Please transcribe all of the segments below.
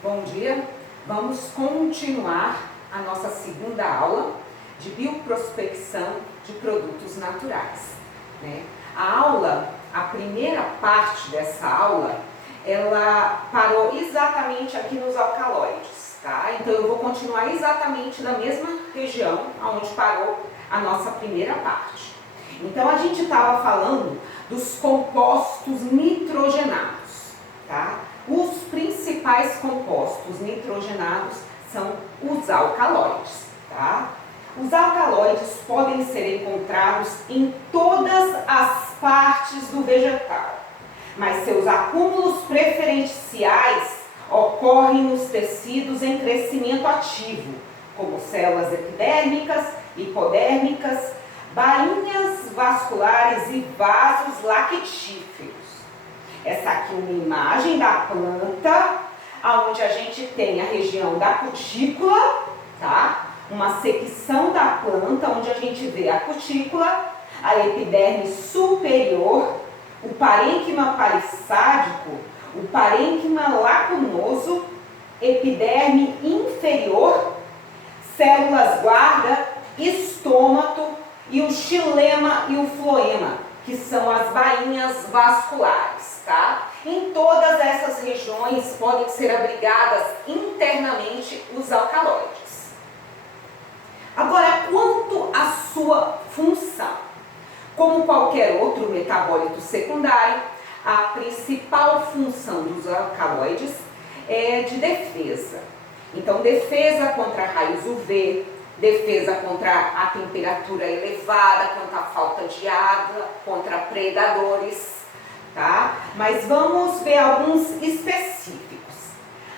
Bom dia, vamos continuar a nossa segunda aula de bioprospecção de produtos naturais, né? A primeira parte dessa aula, ela parou exatamente aqui nos alcaloides, tá? Então eu vou continuar exatamente na mesma região onde parou a nossa primeira parte. Então a gente estava falando dos compostos nitrogenados, tá? Os principais compostos nitrogenados são os alcaloides, tá? Os alcaloides podem ser encontrados em todas as partes do vegetal, mas seus acúmulos preferenciais ocorrem nos tecidos em crescimento ativo, como células epidérmicas, hipodérmicas, bainhas vasculares e vasos lactíferos. Essa aqui é uma imagem da planta, onde a gente tem a região da cutícula, tá? Uma secção da planta, onde a gente vê a cutícula, a epiderme superior, o parênquima palissádico, o parênquima lacunoso, epiderme inferior, células guarda, estômato e o xilema e o floema, que são as bainhas vasculares, tá? Em todas essas regiões podem ser abrigadas internamente os alcaloides. Agora, quanto à sua função? Como qualquer outro metabólito secundário, a principal função dos alcaloides é de defesa. Então, defesa contra raios UV, defesa contra a temperatura elevada, contra a falta de água, contra predadores, tá? Mas vamos ver alguns específicos.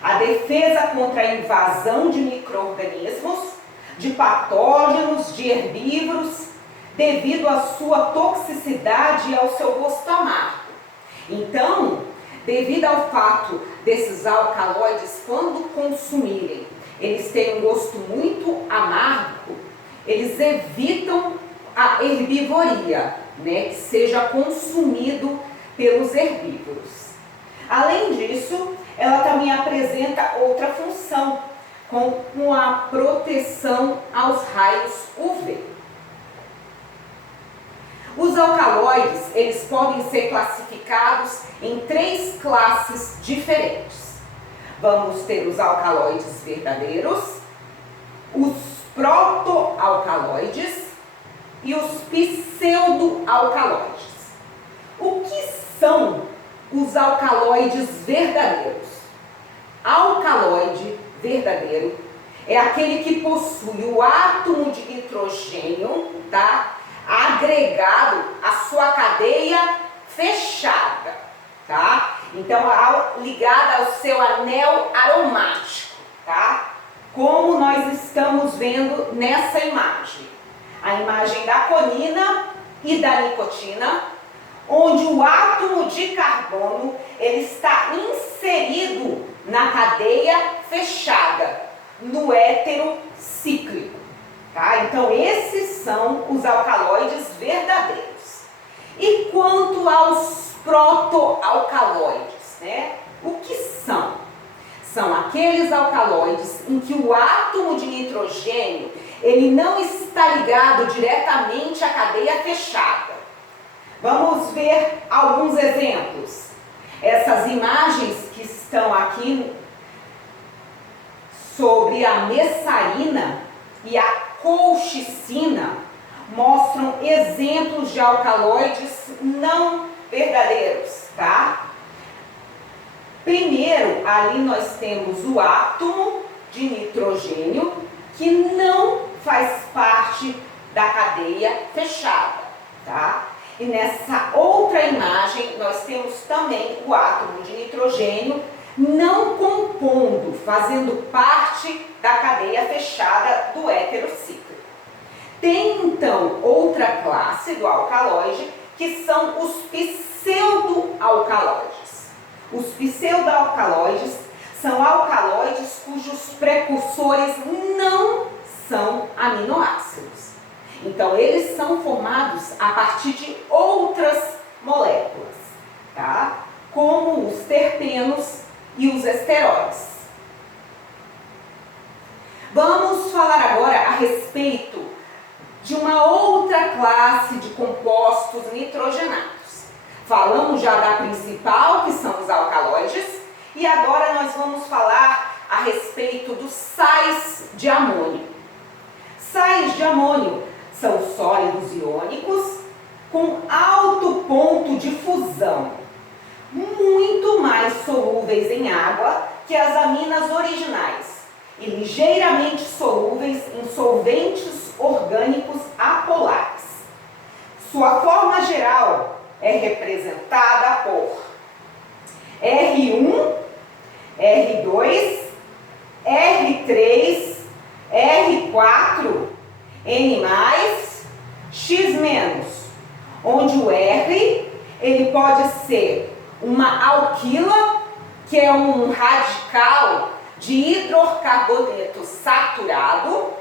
A defesa contra a invasão de micro-organismos, de patógenos, de herbívoros, devido à sua toxicidade e ao seu gosto amargo. Então, devido ao fato desses alcaloides, quando consumirem, eles têm um gosto muito amargo, eles evitam a herbivoria, né, que seja consumido pelos herbívoros. Além disso, ela também apresenta outra função, com a proteção aos raios UV. Os alcaloides, eles podem ser classificados em 3 classes diferentes. Vamos ter os alcaloides verdadeiros, os protoalcaloides e os pseudoalcaloides. O que são os alcaloides verdadeiros? Alcaloide verdadeiro é aquele que possui o átomo de nitrogênio, tá, agregado à sua cadeia fechada, tá? Então, ligada ao seu anel aromático, tá? Como nós estamos vendo nessa imagem. A imagem da conina e da nicotina, onde o átomo de carbono ele está inserido na cadeia fechada, no étero cíclico, tá? Então, esses são os alcaloides verdadeiros. E quanto aos protoalcaloides, né? O que são? São aqueles alcaloides em que o átomo de nitrogênio ele não está ligado diretamente à cadeia fechada. Vamos ver alguns exemplos. Essas imagens que estão aqui sobre a messarina e a colchicina mostram exemplos de alcaloides não verdadeiros, tá? Primeiro, ali nós temos o átomo de nitrogênio que não faz parte da cadeia fechada, tá? E nessa outra imagem nós temos também o átomo de nitrogênio não compondo, fazendo parte da cadeia fechada do étero cíclico. Tem então outra classe do alcaloide que são os pseudoalcaloides. Os pseudoalcaloides são alcaloides cujos precursores não são aminoácidos. Então, eles são formados a partir de outras moléculas, tá? Como os terpenos e os esteróis. Vamos falar agora a respeito de uma outra classe de compostos nitrogenados. Falamos já da principal, que são os alcaloides, e agora nós vamos falar a respeito dos sais de amônio. Sais de amônio são sólidos iônicos com alto ponto de fusão, muito mais solúveis em água que as aminas originais e ligeiramente solúveis em solventes orgânicos apolares. Sua forma geral é representada por R1, R2, R3, R4, N+, X-, onde o R ele pode ser uma alquila, que é um radical de hidrocarboneto saturado.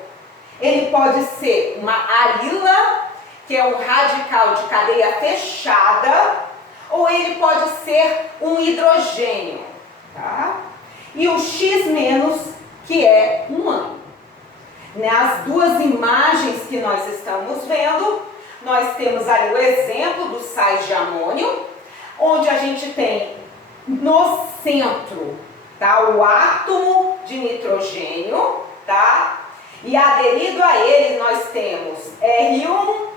Ele pode ser uma arila, que é um radical de cadeia fechada, ou ele pode ser um hidrogênio, tá? E o X-, que é um ânion. Nas duas imagens que nós estamos vendo, nós temos aí o exemplo dos sais de amônio, onde a gente tem no centro, tá, o átomo de nitrogênio, tá? E aderido a ele nós temos R1,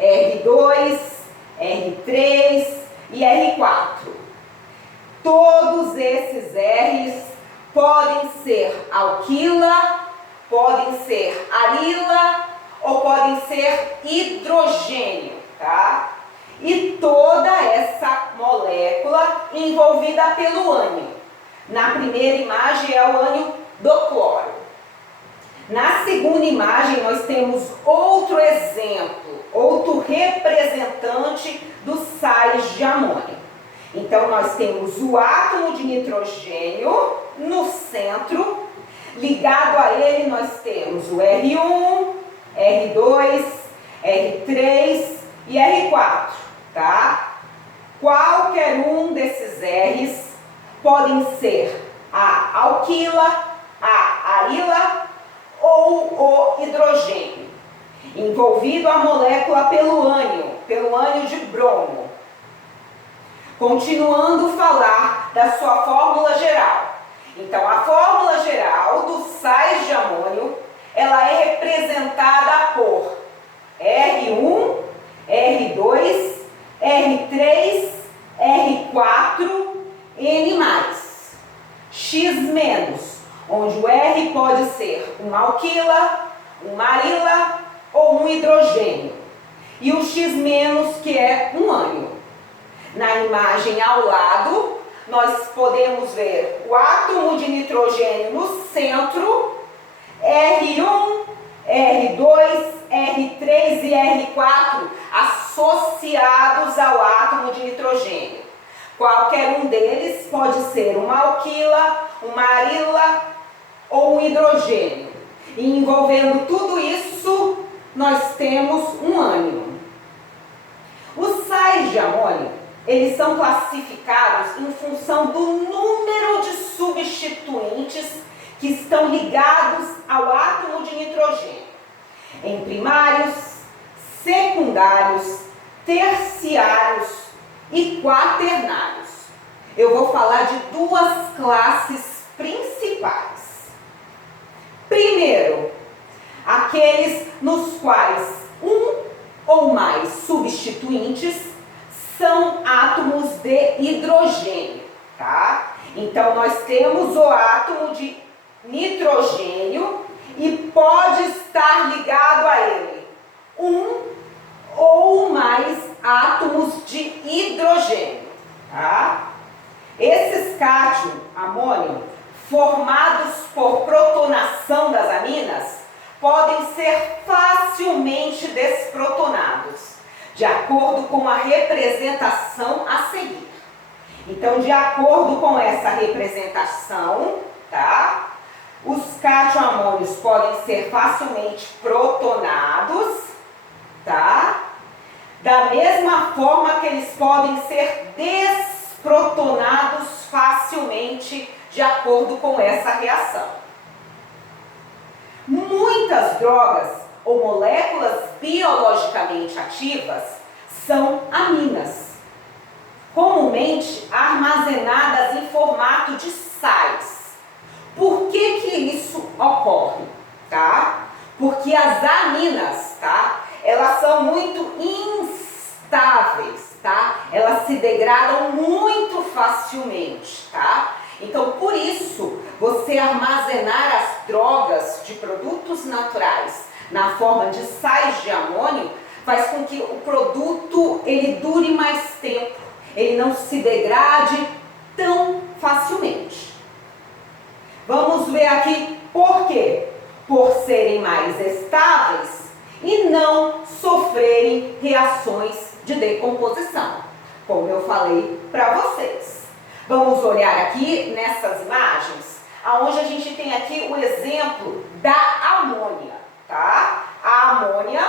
R2, R3 e R4. Todos esses R's podem ser alquila, podem ser arila ou podem ser hidrogênio, tá? E toda essa molécula envolvida pelo ânion. Na primeira imagem é o ânion do cloro. Na segunda imagem nós temos outro exemplo, outro representante dos sais de amônio. Então nós temos o átomo de nitrogênio no centro, ligado a ele nós temos o R1, R2, R3 e R4, tá? Qualquer um desses R's podem ser a alquila, a arila ou o hidrogênio, envolvido a molécula pelo ânion de bromo. Continuando a falar da sua fórmula geral. Então, a fórmula geral dos sais de amônio, ela é representada por R1, R2, R3, R4, N+, X-, onde o R pode ser uma alquila, uma arila ou um hidrogênio. E o X-, que é um ânion. Na imagem ao lado, nós podemos ver o átomo de nitrogênio no centro, R1, R2, R3 e R4 associados ao átomo de nitrogênio. Qualquer um deles pode ser uma alquila, uma arila ou um hidrogênio. E envolvendo tudo isso, nós temos um ânion. Os sais de amônio, eles são classificados em função do número de substituintes que estão ligados ao átomo de nitrogênio, em primários, secundários, terciários e quaternários. Eu vou falar de duas classes principais. Primeiro, aqueles nos quais um ou mais substituintes são átomos de hidrogênio, tá? Então, nós temos o átomo de nitrogênio e pode estar ligado a ele um ou mais átomos de hidrogênio, tá? Esses cátion amônio, formados por protonação das aminas, podem ser facilmente desprotonados, de acordo com a representação a seguir. Então, de acordo com essa representação, tá? Os cátion-amônios podem ser facilmente protonados, tá? Da mesma forma que eles podem ser desprotonados facilmente, de acordo com essa reação. Muitas drogas ou moléculas biologicamente ativas são aminas, comumente armazenadas em formato de sais. Por que isso ocorre? Tá? Porque as aminas, tá? Elas são muito instáveis, tá? Elas se degradam muito facilmente, tá? Então, por isso, você armazenar as drogas de produtos naturais na forma de sais de amônio faz com que o produto ele dure mais tempo, ele não se degrade tão facilmente. Vamos ver aqui por quê? Por serem mais estáveis e não sofrerem reações de decomposição, como eu falei para vocês. Vamos olhar aqui nessas imagens, aonde a gente tem aqui o exemplo da amônia, tá? A amônia,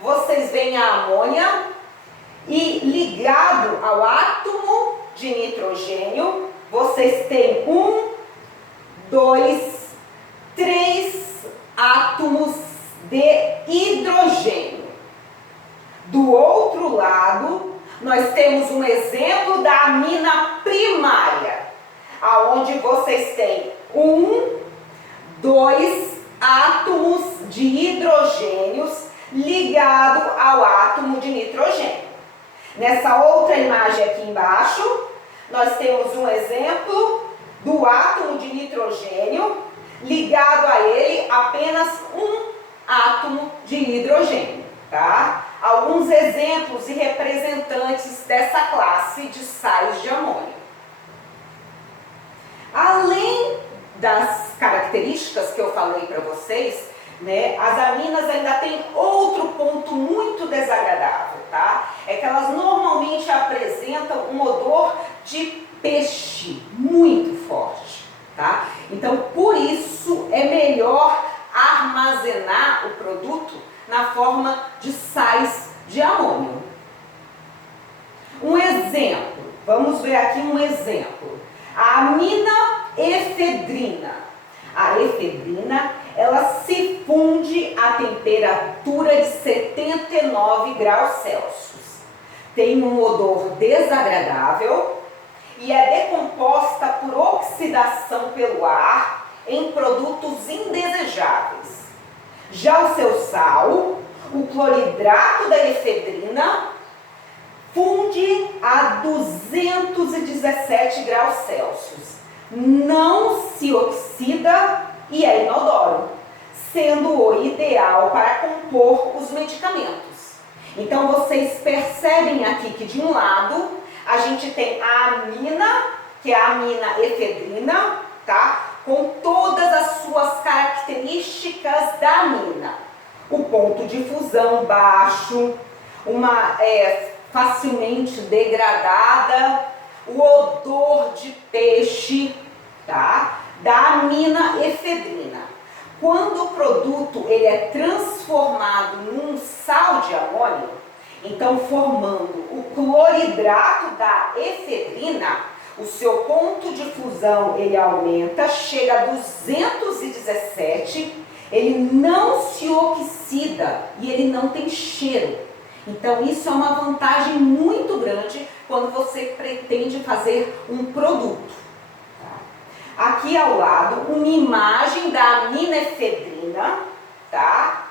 vocês veem a amônia e ligado ao átomo de nitrogênio, vocês têm 1, 2, 3 átomos de hidrogênio. Do outro lado, nós temos um exemplo da amina primária, aonde vocês têm 1, 2 átomos de hidrogênios ligado ao átomo de nitrogênio. Nessa outra imagem aqui embaixo, nós temos um exemplo do átomo de nitrogênio ligado a ele apenas um átomo de hidrogênio, tá? Alguns exemplos e representantes dessa classe de sais de amônio. Além das características que eu falei para vocês, né, as aminas ainda têm outro ponto muito desagradável, tá? É que elas normalmente apresentam um odor de peixe muito forte, tá? Então, por isso é melhor armazenar o produto na forma de sais de amônio. Um exemplo, vamos ver aqui um exemplo. A amina efedrina. A efedrina, ela se funde a temperatura de 79 graus Celsius. Tem um odor desagradável e é decomposta por oxidação pelo ar em produtos indesejáveis. Já o seu sal, o cloridrato da efedrina, funde a 217 graus Celsius. Não se oxida e é inodoro, sendo o ideal para compor os medicamentos. Então, vocês percebem aqui que de um lado, a gente tem a amina, que é a amina efedrina, tá? Com todas as suas características da amina. O ponto de fusão baixo, uma facilmente degradada, o odor de peixe, tá? Da amina efedrina. Quando o produto ele é transformado num sal de amônio, então formando o cloridrato da efedrina, o seu ponto de fusão ele aumenta, chega a 217, ele não se oxida e ele não tem cheiro. Então isso é uma vantagem muito grande quando você pretende fazer um produto. Tá? Aqui ao lado, uma imagem da amina efedrina, tá?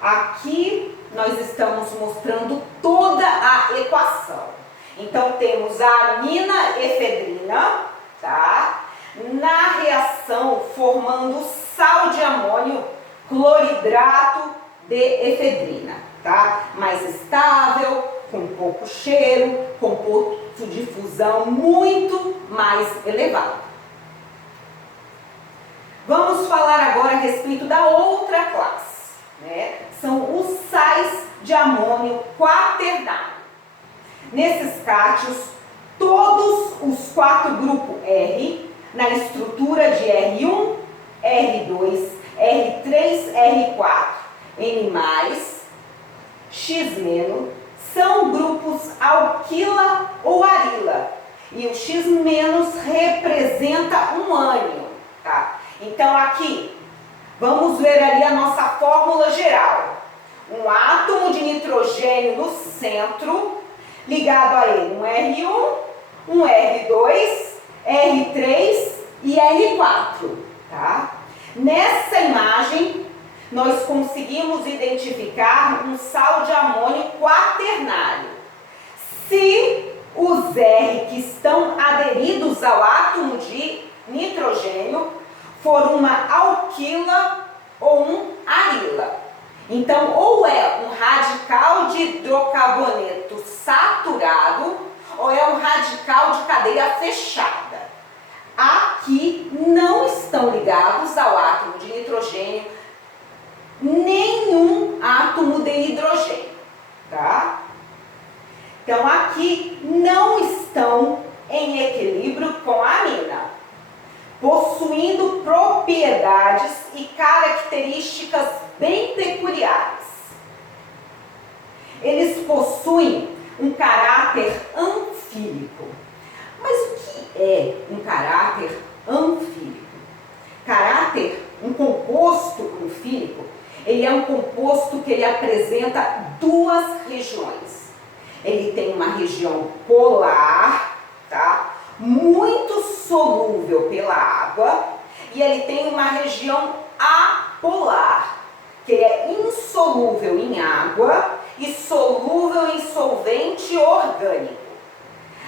Aqui nós estamos mostrando toda a equação. Então, temos a amina efedrina, tá? Na reação, formando sal de amônio, cloridrato de efedrina, tá? Mais estável, com pouco cheiro, com ponto de fusão muito mais elevado. Vamos falar agora a respeito da outra classe, né? São os sais de amônio quaternário. Nesses cátions, todos os 4 grupos R, na estrutura de R1, R2, R3, R4, N+, X-, são grupos alquila ou arila. E o X- representa um ânion, tá? Então aqui, Vamos ver ali a nossa fórmula geral. Um átomo de nitrogênio no centro, ligado a ele um R1, um R2, R3 e R4, tá? Nessa imagem, nós conseguimos identificar um sal de amônio quaternário. Se os R que estão aderidos ao átomo de nitrogênio for uma alquila ou um arila. Então, ou é um radical de hidrocarboneto saturado, ou é um radical de cadeia fechada. Aqui não estão ligados ao átomo de nitrogênio nenhum átomo de hidrogênio, tá? Então, aqui não estão em equilíbrio com a amina, possuindo propriedades e características bem peculiares. Eles possuem um caráter anfílico. Mas o que é um caráter anfílico? Um composto anfílico, ele é um composto que ele apresenta duas regiões. Ele tem uma região polar, tá? Muito solúvel pela água, e ele tem uma região apolar, que é insolúvel em água e solúvel em solvente orgânico.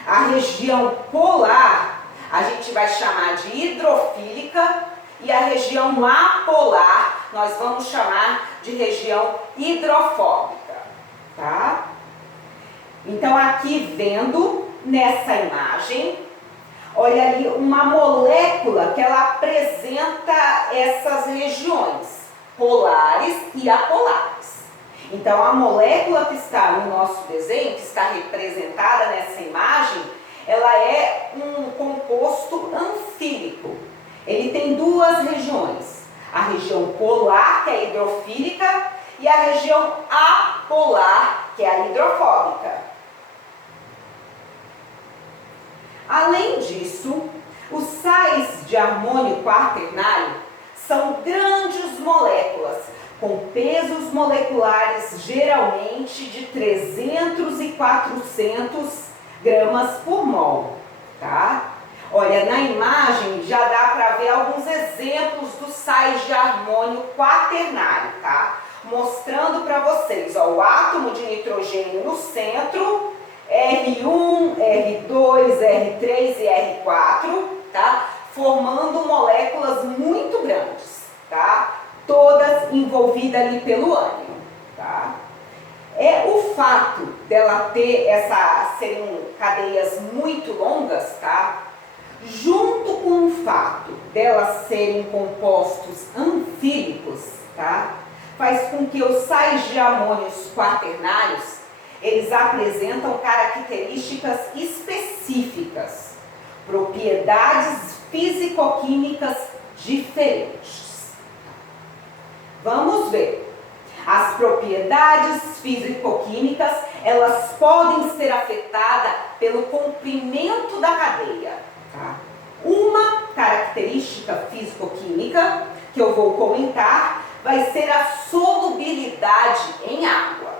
A região polar a gente vai chamar de hidrofílica e a região apolar nós vamos chamar de região hidrofóbica, tá? Então aqui vendo nessa imagem, olha ali uma molécula que ela apresenta essas regiões polares e apolares. Então a molécula que está no nosso desenho, que está representada nessa imagem, ela é um composto anfílico. Ele tem duas regiões, a região polar, que é hidrofílica, e a região apolar, que é a hidrofóbica. Além disso, os sais de amônio quaternário são grandes moléculas, com pesos moleculares geralmente de 300 e 400 gramas por mol, tá? Olha, na imagem já dá para ver alguns exemplos dos sais de amônio quaternário, tá? Mostrando para vocês, ó, o átomo de nitrogênio no centro, R1, R2, R3 e R4, tá? Formando moléculas muito grandes, tá? Todas envolvidas ali pelo ânion, tá? É o fato dela serem cadeias muito longas, tá? Junto com o fato delas serem compostos anfílicos, tá? Faz com que os sais de amônios quaternários eles apresentam características específicas, propriedades físico-químicas diferentes. Vamos ver. As propriedades físico-químicas, elas podem ser afetadas pelo comprimento da cadeia, tá? Uma característica físico-química que eu vou comentar vai ser a solubilidade em água,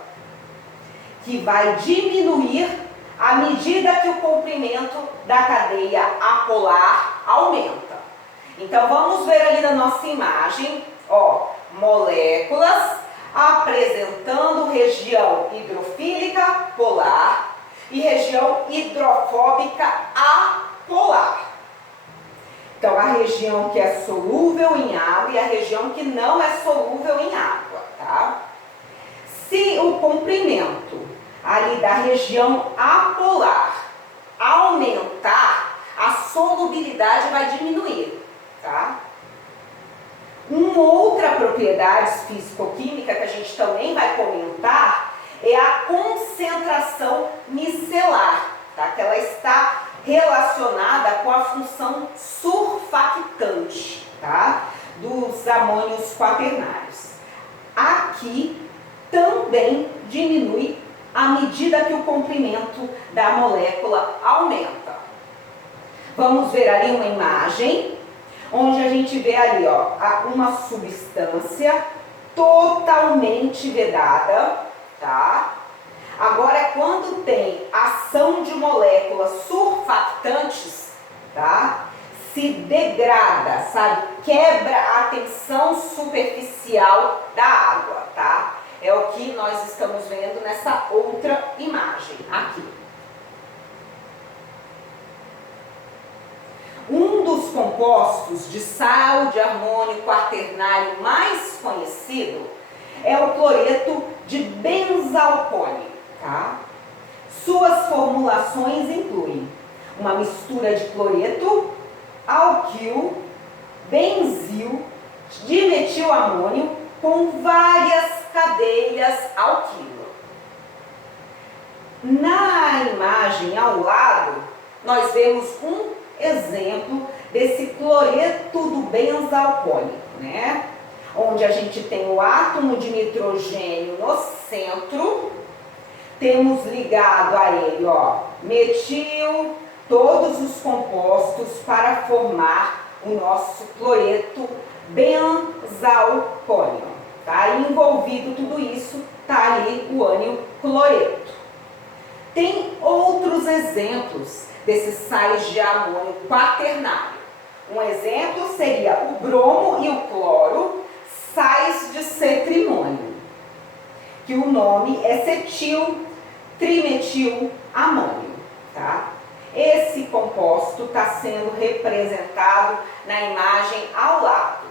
que vai diminuir à medida que o comprimento da cadeia apolar aumenta. Então vamos ver ali na nossa imagem, ó, moléculas apresentando região hidrofílica polar e região hidrofóbica apolar. Então a região que é solúvel em água e a região que não é solúvel em água, tá? Se o comprimento ali da região apolar aumentar, a solubilidade vai diminuir, tá? Uma outra propriedade físico-química que a gente também vai comentar é a concentração micelar, tá? Que ela está relacionada com a função surfactante, tá? Dos amônios quaternários. Aqui também diminui à medida que o comprimento da molécula aumenta. Vamos ver ali uma imagem onde a gente vê ali, ó, uma substância totalmente vedada, tá? Agora, quando tem ação de moléculas surfactantes, tá? Se degrada, sabe? Quebra a tensão superficial da água, tá? É o que nós estamos vendo nessa outra imagem aqui. Um dos compostos de sal de armônio quaternário mais conhecido é o cloreto de benzalcônio, tá? Suas formulações incluem uma mistura de cloreto, alquil, benzil, dimetilamônio com várias cadeias alquilo. Na imagem ao lado, nós vemos um exemplo desse cloreto do benzalcônico, né? Onde a gente tem o átomo de nitrogênio no centro, temos ligado a ele, ó, metil, todos os compostos para formar o nosso cloreto benzalcônio, tá? E envolvido tudo isso, tá ali o ânion cloreto. Tem outros exemplos desses sais de amônio quaternário. Um exemplo seria o bromo e o cloro, sais de cetrimônio, que o nome é cetil trimetilamônio, tá? Esse composto está sendo representado na imagem ao lado.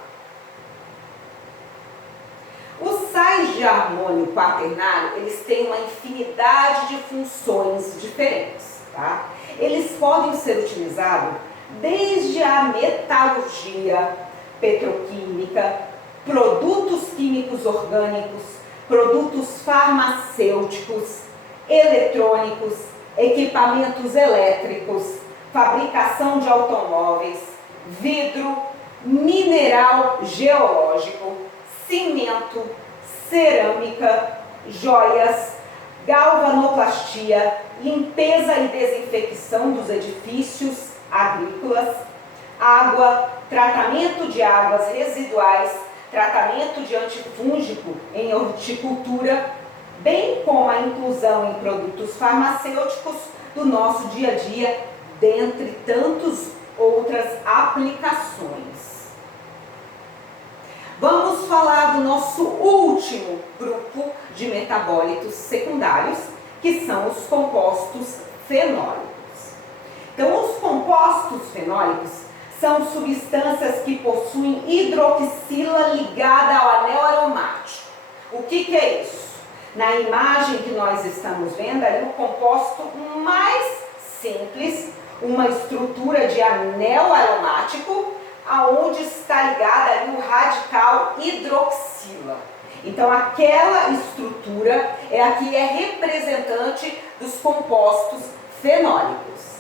Os sais de armônio quaternário, eles têm uma infinidade de funções diferentes, tá? Eles podem ser utilizados desde a metalurgia, petroquímica, produtos químicos orgânicos, produtos farmacêuticos, eletrônicos, equipamentos elétricos, fabricação de automóveis, vidro, mineral geológico, cimento, cerâmica, joias, galvanoplastia, limpeza e desinfecção dos edifícios agrícolas, água, tratamento de águas residuais, tratamento de antifúngico em horticultura, bem como a inclusão em produtos farmacêuticos do nosso dia a dia, dentre tantas outras aplicações. Vamos falar do nosso último grupo de metabólitos secundários, que são os compostos fenólicos. Então, os compostos fenólicos são substâncias que possuem hidroxila ligada ao anel aromático. O que é isso? Na imagem que nós estamos vendo ali, o composto mais simples, uma estrutura de anel aromático, aonde está ligada ali o radical hidroxila. Então, aquela estrutura é a que é representante dos compostos fenólicos.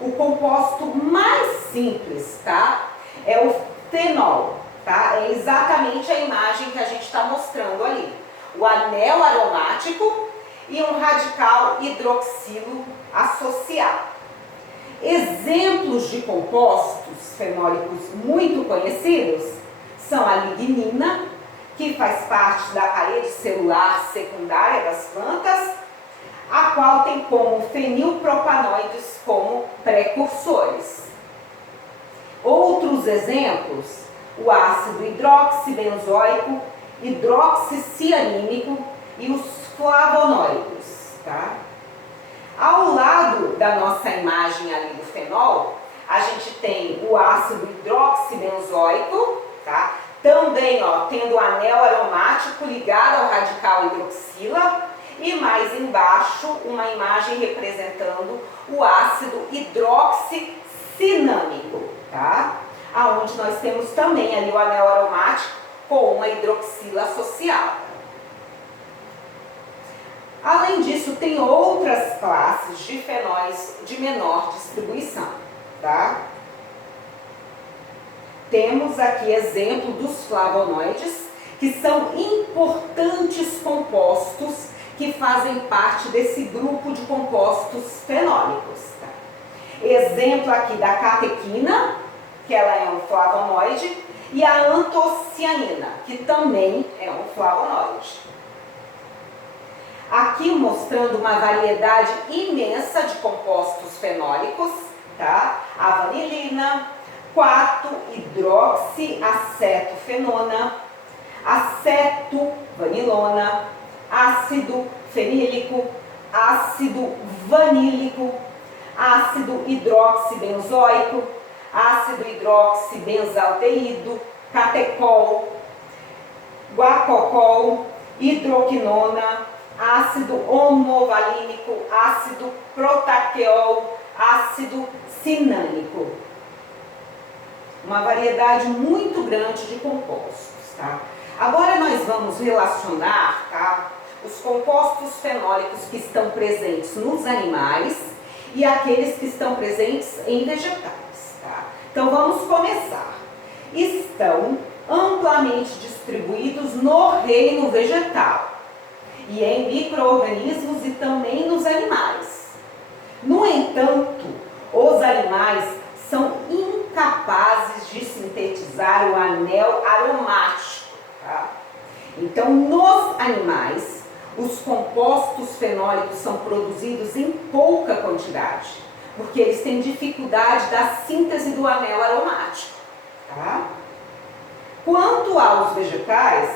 O composto mais simples, tá? É o fenol, tá? É exatamente a imagem que a gente está mostrando ali. O anel aromático e um radical hidroxilo associado. Exemplos de compostos fenólicos muito conhecidos são a lignina, que faz parte da parede celular secundária das plantas, a qual tem como fenilpropanoides como precursores. Outros exemplos, o ácido hidroxibenzoico, hidroxicianímico e os flavonoides, tá? Ao lado da nossa imagem ali do fenol, a gente tem o ácido hidroxibenzoico, tá? Também, ó, tendo o anel aromático ligado ao radical hidroxila, e mais embaixo uma imagem representando o ácido hidroxicinâmico, tá? Aonde nós temos também ali o anel aromático com uma hidroxila associada. Além disso, tem outras classes de fenóis de menor distribuição, tá? Temos aqui exemplo dos flavonoides, que são importantes compostos que fazem parte desse grupo de compostos fenólicos, tá? Exemplo aqui da catequina, que ela é um flavonoide, e a antocianina, que também é um flavonoide. Aqui mostrando uma variedade imensa de compostos fenólicos, tá? A vanilina, 4-hidroxiacetofenona, acetovanilona, ácido fenílico, ácido vanílico, ácido hidroxibenzoico, ácido hidroxibenzaldeído, catecol, guacocol, hidroquinona, ácido homovalínico, ácido protaqueol, ácido cinânico. Uma variedade muito grande de compostos, tá? Agora nós vamos relacionar, tá, os compostos fenólicos que estão presentes nos animais e aqueles que estão presentes em vegetais, tá? Então vamos começar. Estão amplamente distribuídos no reino vegetal e em micro-organismos e também nos animais. No entanto, os animais são incapazes de sintetizar o anel aromático, tá? Então, nos animais, os compostos fenólicos são produzidos em pouca quantidade, porque eles têm dificuldade da síntese do anel aromático, tá? Quanto aos vegetais,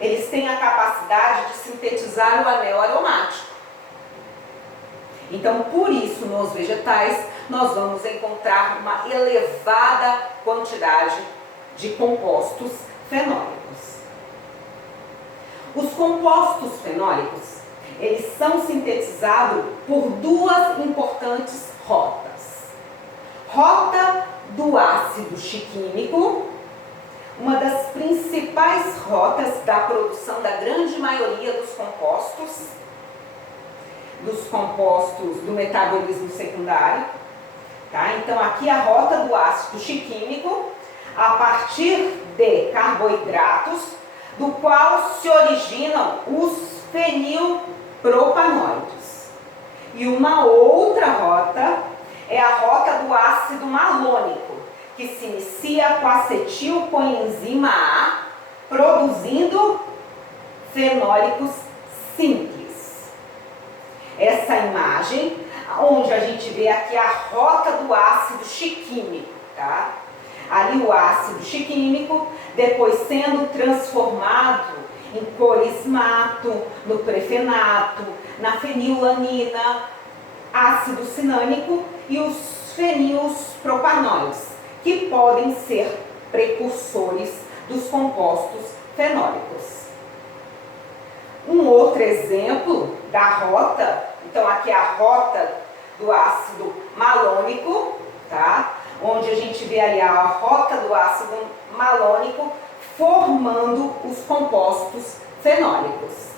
eles têm a capacidade de sintetizar o anel aromático. Então, por isso, nos vegetais, nós vamos encontrar uma elevada quantidade de compostos fenólicos. Os compostos fenólicos, eles são sintetizados por duas importantes rotas. Rota do ácido chiquímico, uma das principais rotas da produção da grande maioria dos compostos do metabolismo secundário, tá? Então, aqui a rota do ácido chiquímico, a partir de carboidratos, do qual se originam os fenilpropanoides. E uma outra rota é a rota do ácido malônico, que se inicia com acetilcoenzima A, produzindo fenólicos simples. Essa imagem, onde a gente vê aqui a rota do ácido chiquímico, tá? Ali o ácido chiquímico, depois sendo transformado em corismato, no prefenato, na fenilanina, ácido cinânico e os fenilpropanoides, que podem ser precursores dos compostos fenólicos. Um outro exemplo da rota, então aqui é a rota do ácido malônico, tá? Onde a gente vê ali a rota do ácido malônico formando os compostos fenólicos.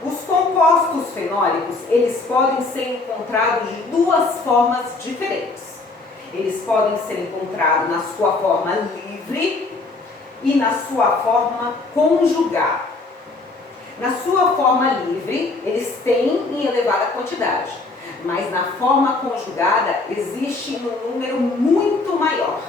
Os compostos fenólicos, eles podem ser encontrados de duas formas diferentes. Eles podem ser encontrados na sua forma livre e na sua forma conjugada. Na sua forma livre, eles têm em elevada quantidade, mas na forma conjugada existe um número muito maior.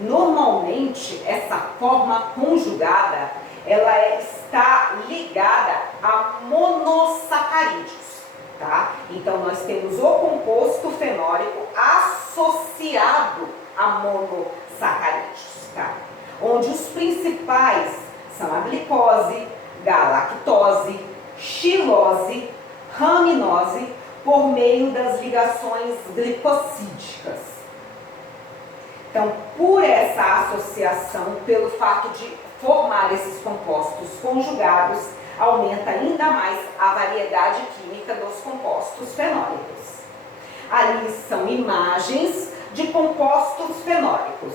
Normalmente, essa forma conjugada, ela está ligada a monossacarídeos, tá? Então, nós temos o composto fenólico associado a monossacarídeos, tá? Onde os principais são a glicose, galactose, xilose, raminose, por meio das ligações glicosídicas. Então, por essa associação, pelo fato de formar esses compostos conjugados, aumenta ainda mais a variedade química dos compostos fenólicos. Ali são imagens de compostos fenólicos,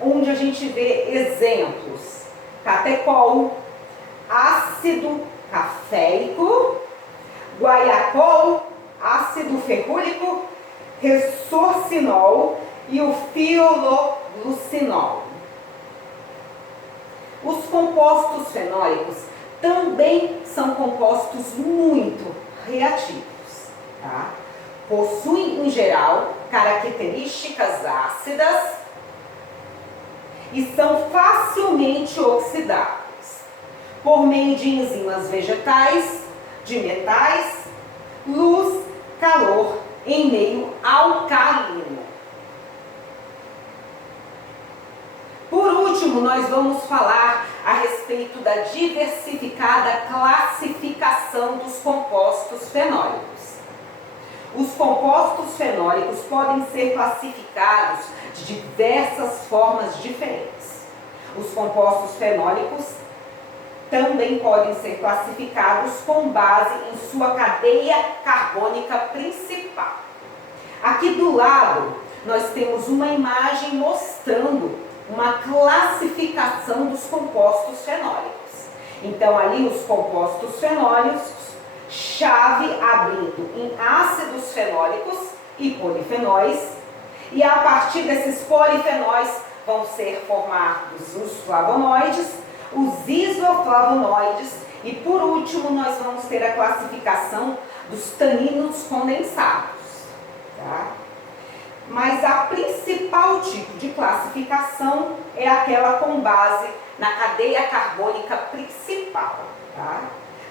onde a gente vê exemplos: catecol, ácido caféico, guaiacol, ácido ferrúlico, resorcinol e o fiologlucinol. Os compostos fenólicos também são compostos muito reativos, tá? Possuem, em geral, características ácidas e são facilmente oxidáveis por meio de enzimas vegetais, de metais, luz, calor em meio alcalino. Por último, nós vamos falar a respeito da diversificada classificação dos compostos fenólicos. Os compostos fenólicos podem ser classificados de diversas formas diferentes. Os compostos fenólicos também podem ser classificados com base em sua cadeia carbônica principal. Aqui do lado, nós temos uma imagem mostrando uma classificação dos compostos fenólicos. Então, ali os compostos fenólicos, chave abrindo em ácidos fenólicos e polifenóis, e a partir desses polifenóis vão ser formados os flavonoides, os isoflavonoides e por último nós vamos ter a classificação dos taninos condensados, tá? Mas a principal tipo de classificação é aquela com base na cadeia carbônica principal, tá?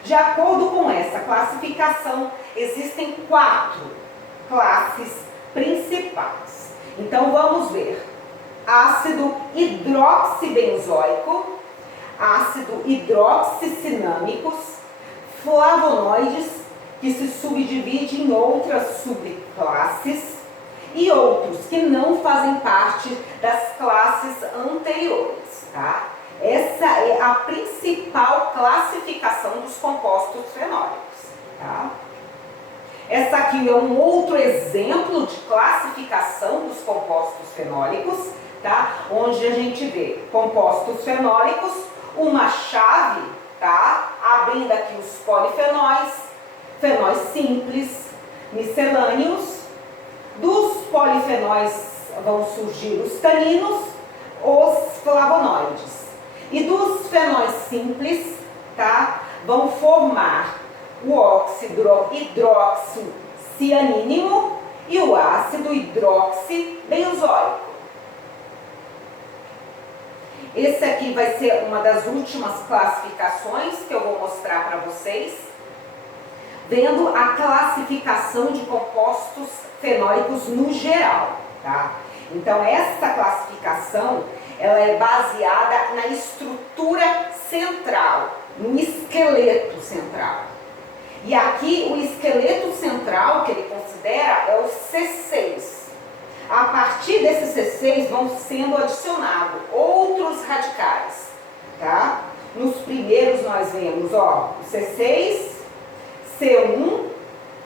De acordo com essa classificação, existem 4 classes principais. Então vamos ver: ácido hidroxibenzoico, ácido hidroxicinâmicos, flavonoides, que se subdivide em outras subclasses, e outros que não fazem parte das classes anteriores, tá? Essa é a principal classificação dos compostos fenólicos, tá? Essa aqui é um outro exemplo de classificação dos compostos fenólicos, tá? Onde a gente vê compostos fenólicos, uma chave, tá? Abrindo aqui os polifenóis, fenóis simples, miscelâneos. Dos polifenóis vão surgir os taninos, os flavonoides. E dos fenóis simples, tá? Vão formar o óxido hidroxicianínico e o ácido hidroxibenzoico. Esse aqui vai ser uma das últimas classificações que eu vou mostrar para vocês, vendo a classificação de compostos fenólicos no geral, tá? Então, essa classificação, ela é baseada na estrutura central, no esqueleto central. E aqui, o esqueleto central que ele considera é o C6. A partir desse C6 vão sendo adicionados outros radicais, tá? Nos primeiros nós vemos, ó, o C6, C1,